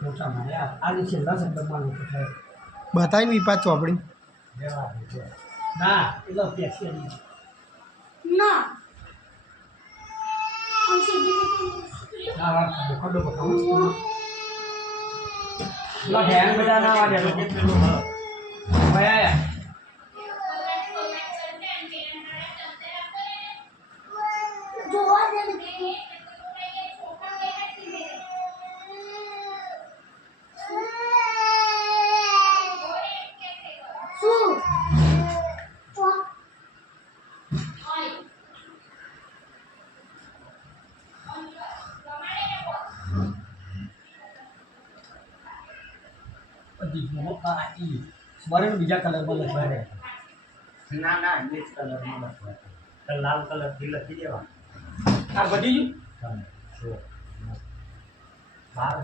મોટા મારે આની છેલ્લા શબ્દમાં લોકો થાય બતાવીને વિપાત ચોપડી ના એટલો પેસી નહીં ના ના વાત ખડો બતાવું લા ધ્યાન બેટા ના વાગે તો ભાઈ જોવા દે શું સ્મરણ બીજા કલરમાં લખવાય ના એ જ કલરમાં લખવા લાલ કલરથી લખી દેવા આ બધી બાર